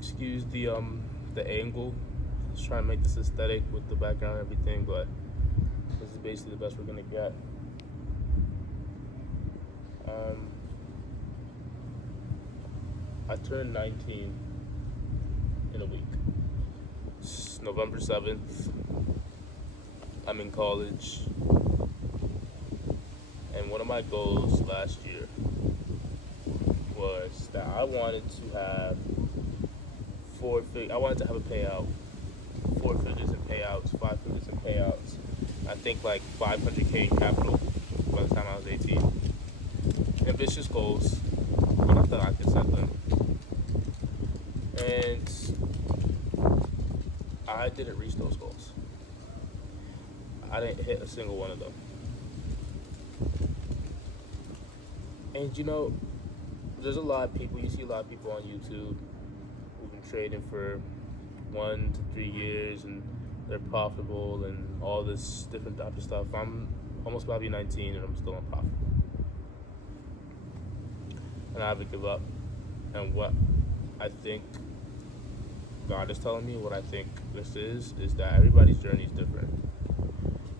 excuse the angle. Just trying to make this aesthetic with the background and everything, but this is basically the best we're gonna get. I turned 19 in a week. It's November 7th. I'm in college. And one of my goals last year was that I wanted to have I wanted to have a payout, 4 figures in payouts, 5 figures in payouts. I think like 500K in capital by the time I was 18. Ambitious goals, but I thought I could set them. And I didn't reach those goals. I didn't hit a single one of them. And there's a lot of people, you see a lot of people on YouTube who've been trading for 1 to 3 years and they're profitable and all this different type of stuff. I'm almost about to be 19 and I'm still unprofitable. And I haven't given up. And what I think God is telling me, what I think this is that everybody's journey is different.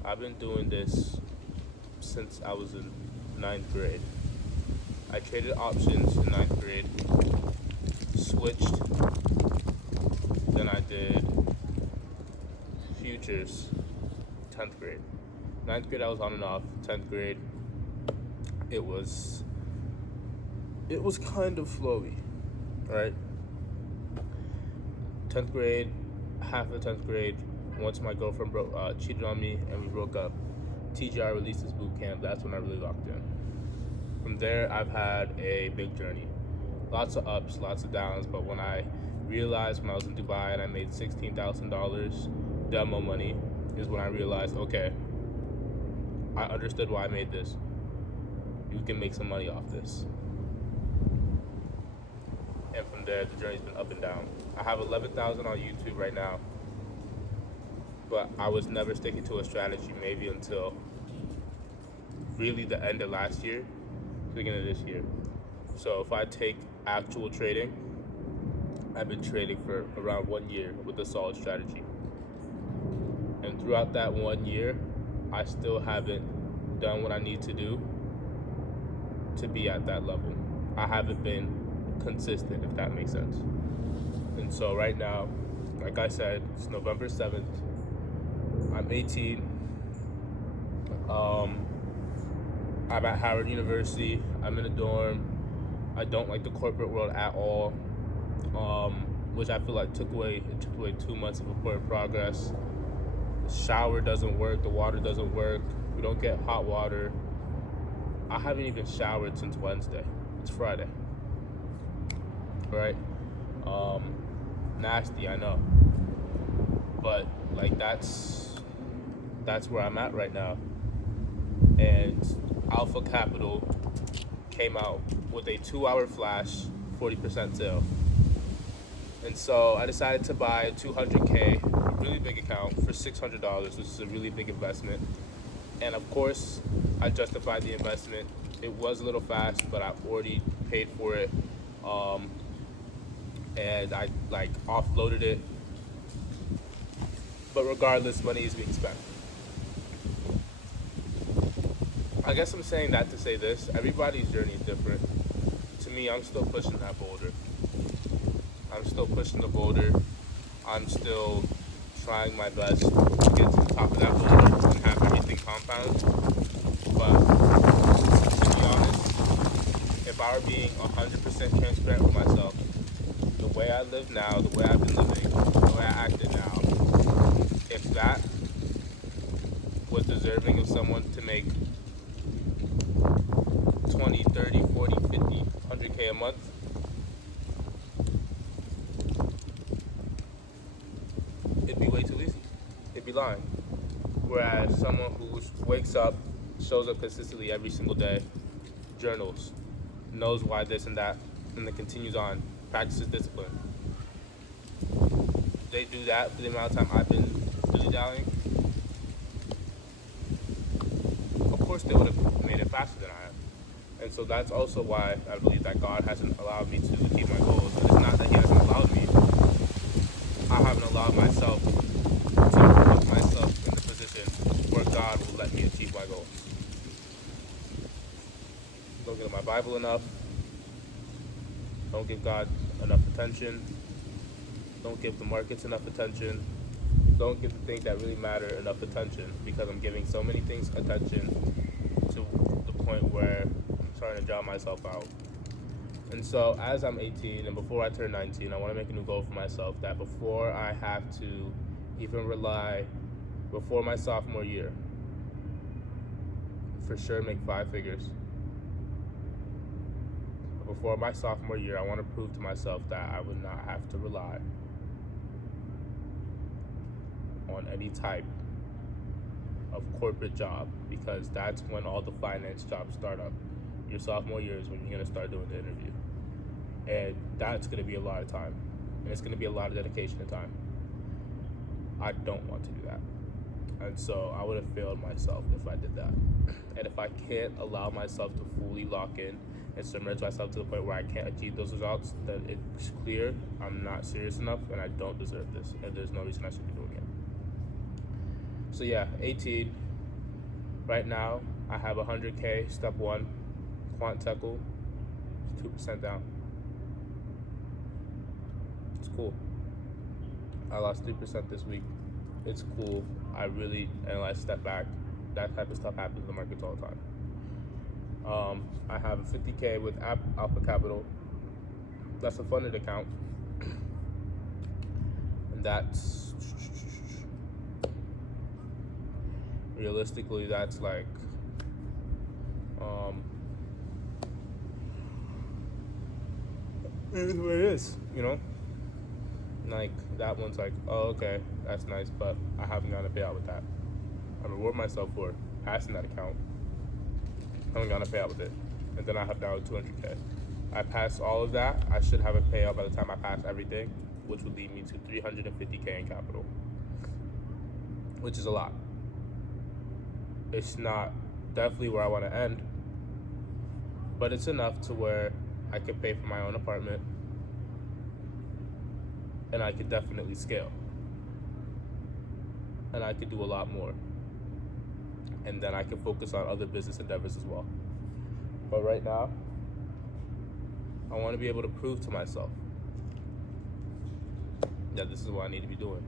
I've been doing this since I was in 9th grade. I traded options in 9th grade, switched, then I did futures 10th grade. 9th grade I was on and off. 10th grade it was kind of flowy, right? 10th grade, half of the 10th grade, once my girlfriend cheated on me and we broke up, TGI released this boot camp. That's when I really locked in. From there, I've had a big journey. Lots of ups, lots of downs, but when I realized when I was in Dubai and I made $16,000 demo money is when I realized, okay, I understood why I made this. You can make some money off this. And from there, the journey's been up and down. I have 11,000 on YouTube right now, but I was never sticking to a strategy maybe until really the end of last year, beginning of this year. So if I take actual trading, I've been trading for around 1 year with a solid strategy. And throughout that 1 year, I still haven't done what I need to do to be at that level. I haven't been consistent, if that makes sense. And so right now, like I said, it's November 7th. I'm 18. I'm at Howard University. I'm in a dorm. I don't like the corporate world at all, which I feel like took away 2 months of important progress. The shower doesn't work. The water doesn't work. We don't get hot water. I haven't even showered since Wednesday. It's Friday. Right? Nasty, I know. But like that's where I'm at right now. And Alpha Capital came out with a 2-hour flash 40% sale. And so I decided to buy a 200K, a really big account, for $600, which is a really big investment. And of course, I justified the investment. It was a little fast, but I already paid for it. And I offloaded it. But regardless, money is being spent. I guess I'm saying that to say this. Everybody's journey is different. To me, I'm still pushing that boulder. I'm still pushing the boulder. I'm still trying my best to get to the top of that boulder and have everything compound. But to be honest, if I were being 100% transparent with myself, the way I live now, the way I've been living, the way I acted now, if that was deserving of someone to make 20, 30, 40, 50, 100K a month, it'd be way too easy. It'd be lying. Whereas someone who wakes up, shows up consistently every single day, journals, knows why this and that, and then continues on, practices discipline. They do that for the amount of time I've been dilly-dallying. Of course, they would have made it faster than I have. And so that's also why I believe that God hasn't allowed me to achieve my goals. It's not that He hasn't allowed me. allow myself to put myself in the position where God will let me achieve my goals. Don't get in my Bible enough. Don't give God enough attention. Don't give the markets enough attention. Don't give the things that really matter enough attention, because I'm giving so many things attention to the point where I'm starting to drown myself out. And so as I'm 18 and before I turn 19, I want to make a new goal for myself that before I have to even rely, before my sophomore year, for sure make 5 figures. Before my sophomore year, I want to prove to myself that I would not have to rely on any type of corporate job, because that's when all the finance jobs start up. Your sophomore year is when you're going to start doing the interview. And that's going to be a lot of time. And it's going to be a lot of dedication and time. I don't want to do that. And so I would have failed myself if I did that. And if I can't allow myself to fully lock in and submerge myself to the point where I can't achieve those results, then it's clear I'm not serious enough and I don't deserve this. And there's no reason I should be doing it. So yeah, 18. Right now, I have 100K, step 1, quant teckle, 2% down. It's cool. I lost 3% this week. It's cool. I really analyze, step back. That type of stuff happens in the markets all the time. I have a 50K with Alpha Capital. That's a funded account. And that's, realistically, that's like, it is what it is, you know? Like, that one's like, oh, okay, that's nice, but I haven't gotten a payout with that. I reward myself for passing that account. I haven't gotten a payout with it. And then I have now 200K. I pass all of that, I should have a payout by the time I pass everything, which would lead me to 350K in capital, which is a lot. It's not definitely where I want to end, but it's enough to where I could pay for my own apartment and I could definitely scale. And I could do a lot more. And then I can focus on other business endeavors as well. But right now, I want to be able to prove to myself that this is what I need to be doing.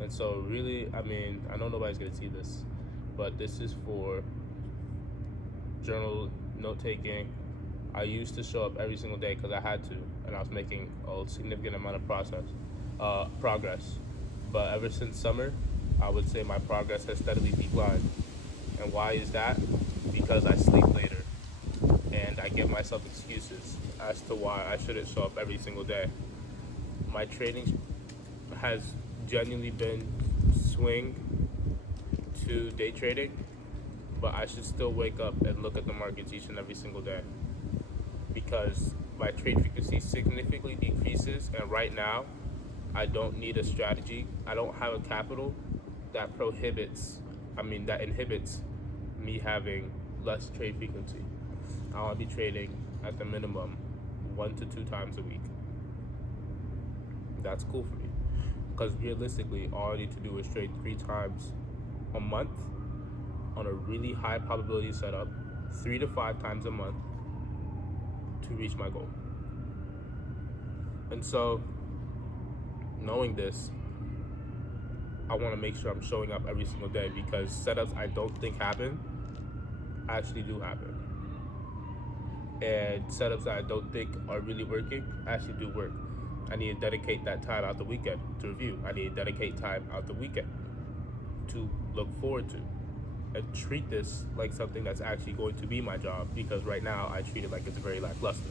And so really, I mean, I know nobody's going to see this, but this is for journal note-taking. I used to show up every single day because I had to, and I was making a significant amount of progress. But ever since summer, I would say my progress has steadily declined. And why is that? Because I sleep later, and I give myself excuses as to why I shouldn't show up every single day. My trading has genuinely been swing to day trading, but I should still wake up and look at the markets each and every single day, because my trade frequency significantly decreases, and right now I don't need a strategy. I don't have a capital that inhibits me having less trade frequency. I'll be trading at the minimum 1 to 2 times a week. That's cool for me, because realistically all I need to do is trade 3 times a month on a really high probability setup, 3 to 5 times a month to reach my goal. And so, knowing this, I want to make sure I'm showing up every single day, because setups I don't think happen actually do happen. And setups that I don't think are really working actually do work. I need to dedicate that time out the weekend to review. I need to dedicate time out the weekend to look forward to, and treat this like something that's actually going to be my job, because right now I treat it like it's very lackluster.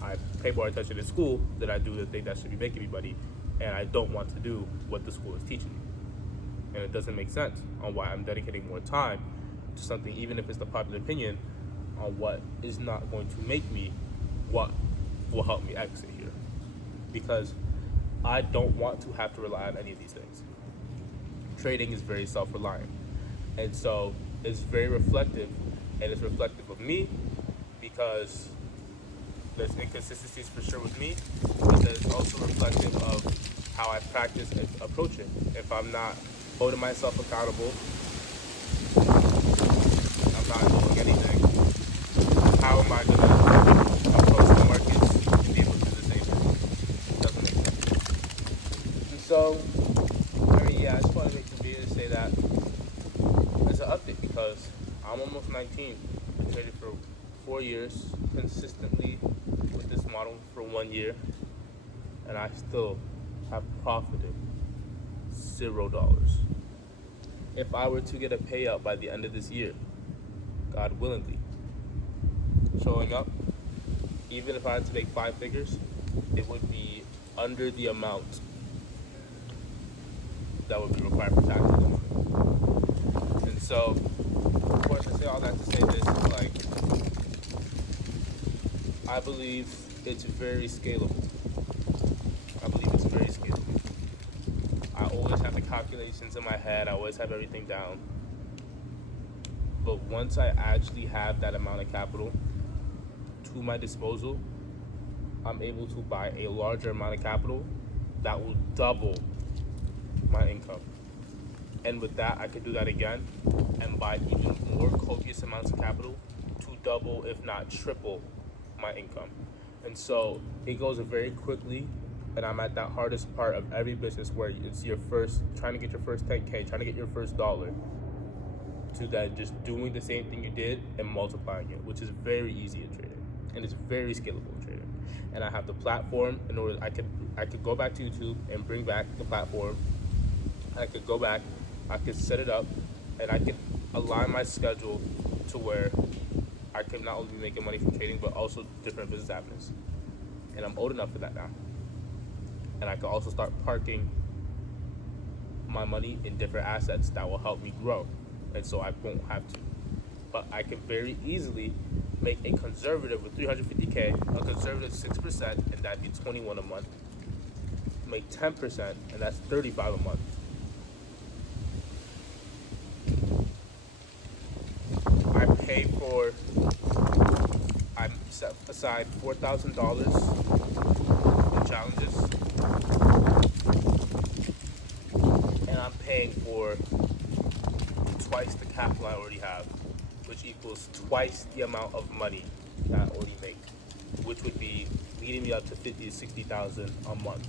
I pay more attention in school than I do the thing that should be making me money, and I don't want to do what the school is teaching me. And it doesn't make sense on why I'm dedicating more time to something, even if it's the popular opinion, on what is not going to make me what will help me exit here. Because I don't want to have to rely on any of these things. Trading is very self-reliant. And so it's very reflective, and it's reflective of me, because there's inconsistencies for sure with me, but then it's also reflective of how I practice approaching. If I'm not holding myself accountable, I'm not doing anything. How am I going to approach the markets and be able to do the same thing? It doesn't make sense. And so, I just want to make the video to say that it's an update because I'm almost 19. I've traded for 4 years consistently with this model for 1 year, and I still have profited $0. If I were to get a payout by the end of this year, God willingly, showing up, even if I had to make 5 figures, it would be under the amount that would be required for taxes. And so, of course, I say all that to say this is like, I believe it's very scalable. I always have the calculations in my head. I always have everything down. But once I actually have that amount of capital to my disposal, I'm able to buy a larger amount of capital that will double my income. And with that, I could do that again and buy even more copious amounts of capital to double, if not triple, my income. And so it goes very quickly, and I'm at that hardest part of every business where it's your first, trying to get your first 10K, trying to get your first dollar, to then just doing the same thing you did and multiplying it, which is very easy in trading, and it's very scalable in trading. And I have the platform in order, I could go back to YouTube and bring back the platform. I could go back, I could set it up, and I could align my schedule to where I could not only be making money from trading, but also different business avenues. And I'm old enough for that now. And I could also start parking my money in different assets that will help me grow. And so I won't have to. But I could very easily make a conservative with 350K, a conservative 6%, and that'd be 21 a month. Make 10%, and that's 35 a month. I set aside $4,000 in challenges, and I'm paying for twice the capital I already have, which equals twice the amount of money that I already make, which would be leading me up to $50,000 to $60,000 a month.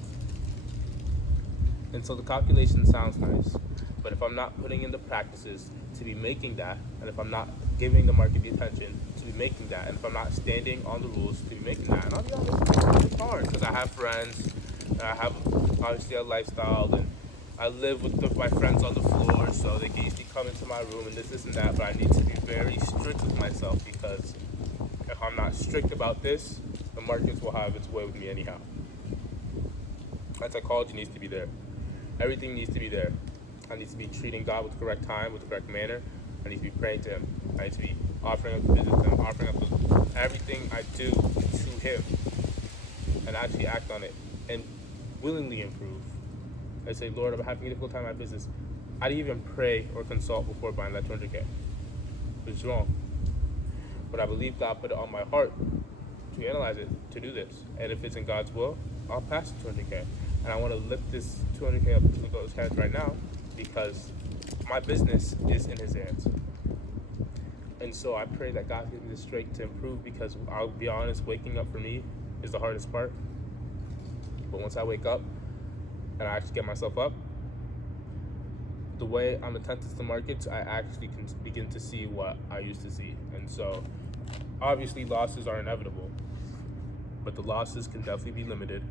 And so the calculation sounds nice, but if I'm not putting in the practices to be making that, and if I'm not giving the market the attention to be making that, and if I'm not standing on the rules to be making that, and I'll be honest, it's hard because I have friends, and I have obviously a lifestyle, and I live with my friends on the floor, so they can easily come into my room and this and that, but I need to be very strict with myself because if I'm not strict about this, the markets will have its way with me anyhow. My psychology needs to be there. Everything needs to be there. I need to be treating God with the correct time, with the correct manner. I need to be praying to Him. I need to be offering up the business to Him, offering up everything I do to Him, and actually act on it and willingly improve. I say, Lord, I'm having a difficult time in my business. I didn't even pray or consult before buying that 200K. It's wrong. But I believe God put it on my heart to analyze it, to do this. And if it's in God's will, I'll pass the 200K. And I want to lift this 200K up to God's hands right now because my business is in His hands. And so I pray that God gives me the strength to improve because I'll be honest, waking up for me is the hardest part. But once I wake up and I actually get myself up, the way I'm attentive to the markets, I actually can begin to see what I used to see. And so obviously losses are inevitable, but the losses can definitely be limited.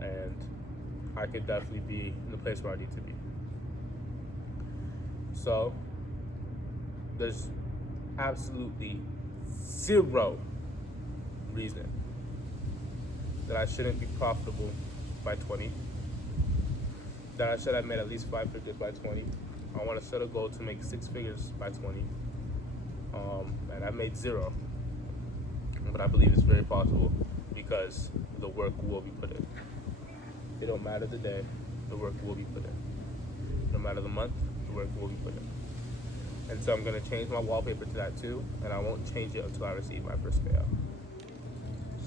And I could definitely be in the place where I need to be. So there's absolutely zero reason that I shouldn't be profitable by 20, that I should have made at least 5 figures by 20. I want to set a goal to make 6 figures by 20, and I made 0, but I believe it's very possible because the work will be put in. It don't matter the day, the work will be put in. No matter the month, the work will be put in. And so I'm going to change my wallpaper to that too, and I won't change it until I receive my first payout.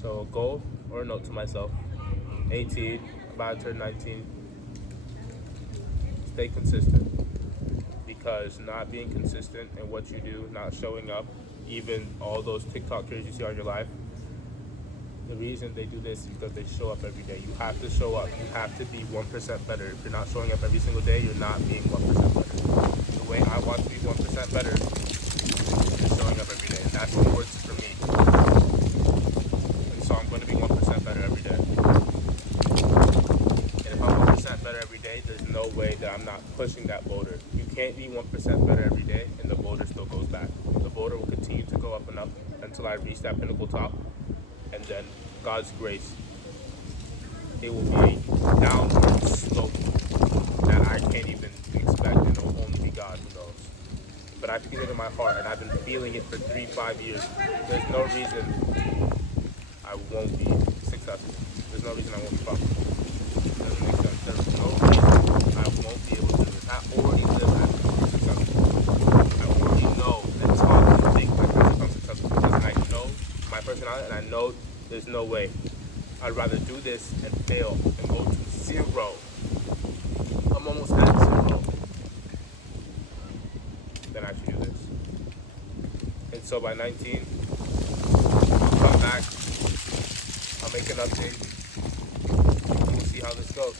So a goal or a note to myself, 18, by the turn 19, stay consistent. Because not being consistent in what you do, not showing up, even all those TikTokers you see on your life, the reason they do this is because they show up every day. You have to show up. You have to be 1% better. If you're not showing up every single day, you're not being 1% better. The way I want to be 1% better is showing up every day. And that's what works for me. And so I'm going to be 1% better every day. And if I'm 1% better every day, there's no way that I'm not pushing that boulder. You can't be 1% better every day and the boulder still goes back. The boulder will continue to go up and up until I reach that pinnacle top. And then God's grace, it will be a downward slope that I can't even expect, and it will only be God who knows. But I feel it in my heart, and I've been feeling it for 3-5 years. There's no reason I won't be successful. There's no reason I won't be profitable. Doesn't make sense. There's no reason I won't be able to do this. I already live as successful. I already know and talk and think like I'm successful because I know my personality, and I know there's no way. I'd rather do this and fail and go to 0. I'm almost at 0 than actually do this. And so by 19, I'll come back, I'll make an update, and we'll see how this goes.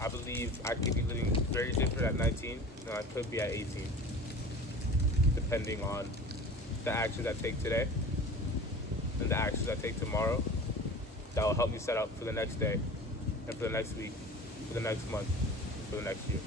I believe I could be living very different at 19 than I could be at 18, depending on the actions I take today and the actions I take tomorrow. That will help me set up for the next day and for the next week, for the next month, for the next year.